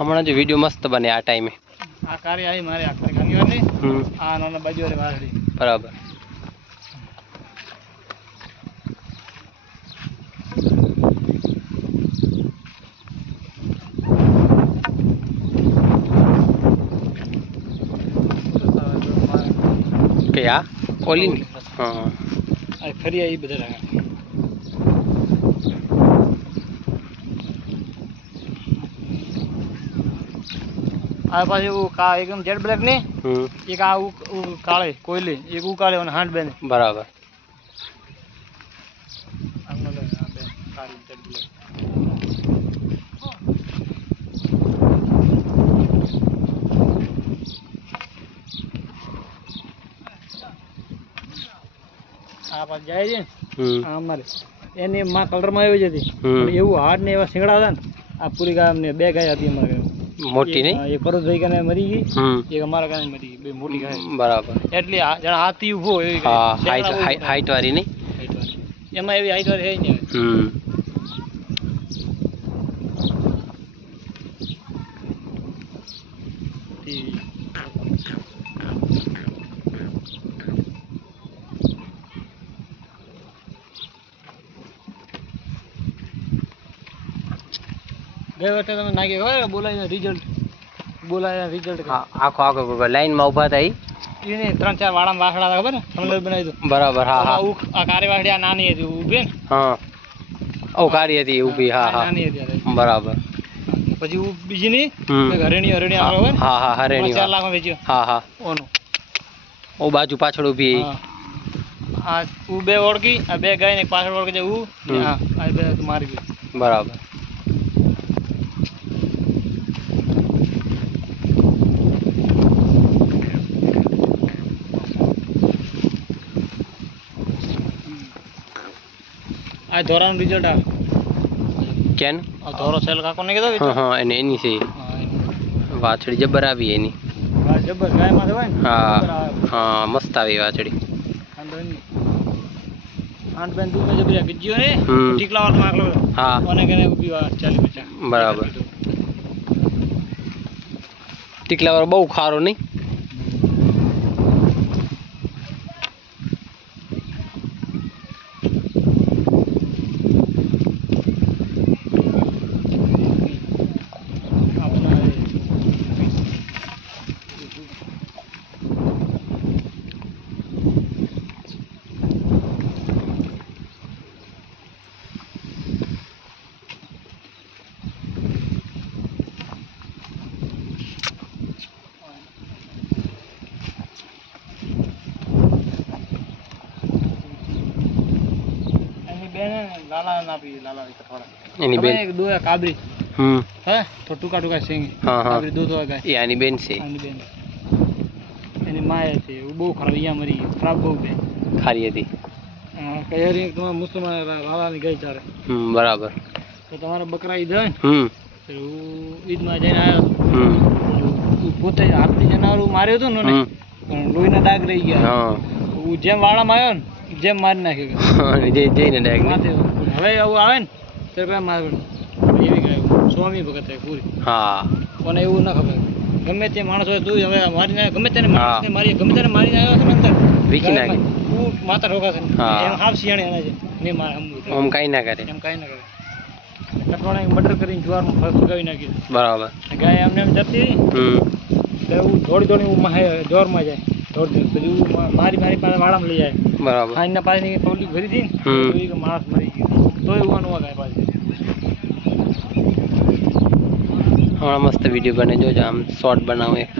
हमारा जो वीडियो मस्त बने आ टाइम में आ कार्य आई मारे आखरी घणीવાર ની આ નાના બાજુ વાળી વાહડી बराबर क्या ओली हाँ आ खरी आई बदल रहा आ पास वो का एकदम जेड ब्लैक ने एक आ काले कोयले एक वो काले और हांड बेन बराबर हमने ले यहां पे काली जेड ब्लैक आ पास जाए जे हमारे एने मां कलर में આવી જતી એવું હાડ ને એવા સિંગડા હતા ને આ પૂરી ગાય અમને બે ગાય હતી અમારે मोटी नहीं ये परत भाई कने मरी गई एक हमारा कने मरी गई बे मोटी गाय बराबर એટલે જણા હાથી ઉભો એવી हां हाइट वाली नहीं એમાં એવી હાઈટ વાળી હે નહીં गए वटे તમે નાગે હોય બોલાય રિઝલ્ટ આખો આખો લાઈન માં ઊભા હતા એને ત્રણ ચાર વાળામાં વાખડા હતા ખબર ને તમને બનાવી દો બરાબર હા હા આ કાર્યવાહી આ નાની હતી ઊભી ને હા ઓ કારી હતી ઊભી હા હા નાની હતી બરાબર પછી ઊ બીજી ની હરણી આવે હા હા હરણી 4 લાખ માં વેચ્યો હા હા ઓનો ઓ બાજુ પાછળ ઊભી આ ઊ બે ઓળકી આ બે ગાય ને પાછળ ઓળકી છે ઊ હા આ બે મારી ગઈ બરાબર આ ધોરાનું રિઝલ્ટ આવે કેન આ ધોરો સેલ કાકો ને કીધો હા હા એને એની છે વાછડી જબર આવી એની હા જબર ગાય માં હોય ને હા હા મસ્ત આવી વાછડી આંટ બેન દૂધ જબરિયા ગજ્યો ને ટીકલા વાળો માગલો હા કોને કરે ઊભી વા 40 50 બરાબર ટીકલા વાળો બહુ ખારો નહીં लाला ना भी लाला भी थोड़ा यानी बेन एक दो है काबरी है तो टुका टुका सिंग हां हां काबरी दो गाय यानी बेन से यानी बेन यानी माया से वो बહુ खराब या मरी खराब बહુ बे खारी હતી કહેરી તમારા મુસલમાન લાલા ની ગઈ ચારે બરાબર તો તમારા બકરા ઈદ હોય તો ઈદ માં જઈને આવ્યો પોતે હાથથી જનાવર માર્યો હતો ને પણ લોહીના ડાઘ રહી ગયા હા હું જેમ વાળામાં આવ્યો ને જેમ મારી નાખ્યો જઈને ડાઘ હવે આવું આવે ને તો પેલા માર એવી ગાય સ્વામી ભગત થાય પૂરી હા કોને એવું ના ખબર ગમે તે માણસ હોય તું હવે મારીને ગમે તેને માણસને મારી ગમે તેને મારીને આવ્યો છે ને અંદર વીખી નાખી તું માતા રોકા છે એમ હાફ સિયાણે આના છે ને માર હમ કાઈ ના કરે એમ કાઈ ના કરે કટવાણા મર્ડર કરીને જુવારમાં ફગાવી નાખી બરાબર ગાય એમને એમ જતી તો હું થોડી હું જોરમાં જાય પછી મારી પાસે વાળામાં લઈ જાય બરાબર આના પાસેની પબ્લિક ભરી હતી ને તો માણસ મરી ગયો તો એવું ગાય પાસે हाँ मस्त वीडियो बने जो आम शॉर्ट बनाओ एक